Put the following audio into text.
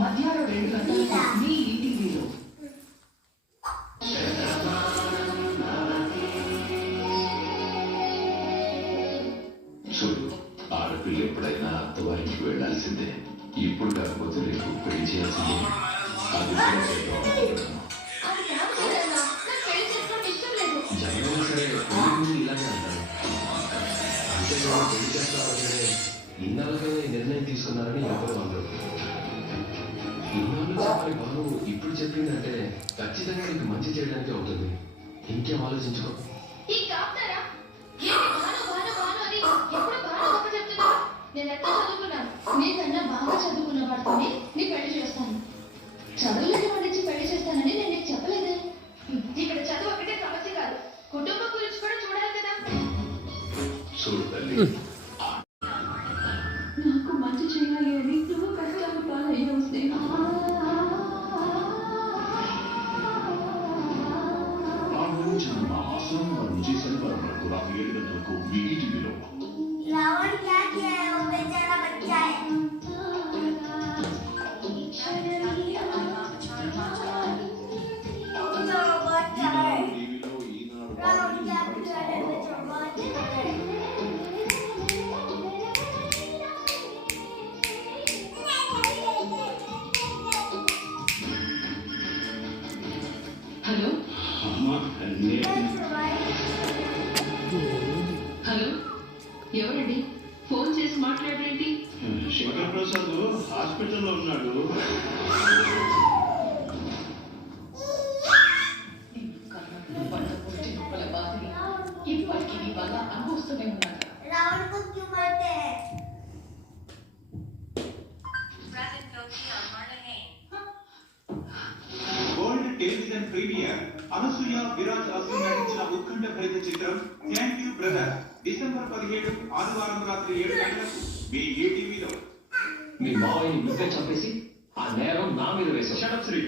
మధ్యాహ్నం 2 గంటలకు మీ ఈటీవీలో. చూడు, ఆడపిల్ల ఎప్పుడైనా అత్తవారికి వెళ్లాల్సిందే. ఇప్పుడు కాకపోతే రేపు పెళ్లి చేయాల్సిందే. అది జగన్ సరే ఇలాగే అంటారు. అంటే పెళ్లి చేస్తారంటే ఇన్నాళ్ళుగానే నిర్ణయం తీసుకున్నారని ఎవరు అందరూ. ఇన్నాళ్ళు చెప్పే బాను ఇప్పుడు చెప్పిందంటే ఖచ్చితంగా నీకు మంచి చేయడానికి అవుతుంది. ఇంకేం ఆలోచించుకో. నీకన్నా బాగా చదువుకున్న వాడితోనే నీ పెళ్లి చేస్తాను. చదువులేని వాడిచ్చి పెళ్లి చేస్తానని నేను నీకు చెప్పలేదే. ఇక్కడ చదువు ఒకటే సమస్య కాదు, కుటుంబం గురించి కూడా చూడాలి కదా. చూడు తల్లి, నాకు మంచి చేయాలి అని నువ్వు కష్టాలు పాలయ్యావు స్నేహ. रावण क्या किया है? वो बेचारा बच्चा है। హలో హలో, ఎవరండి? ఫోన్ చేసి మాట్లాడేంటి? శంకర్ ప్రసాద్ హాస్పిటల్లో ఉన్నాడు. ఇప్పటికీ నీ వల్ల అనుభవిస్తూనే ఉన్నాను. रावण को क्यों मारते हैं? World television premier Anasuya Viraj అసలు నటించిన ఉత్కంఠ భరిత చిత్రం థ్యాంక్ యూ బ్రదర్ డిసెంబర్ 17 ఆదివారం రాత్రి 7 గంటలకు మీ ఈటీవీలో. మీ మావయ్యని నువ్వే చంపేసి ఆ నేరం నా మీద వేశావు. Shut up Shri.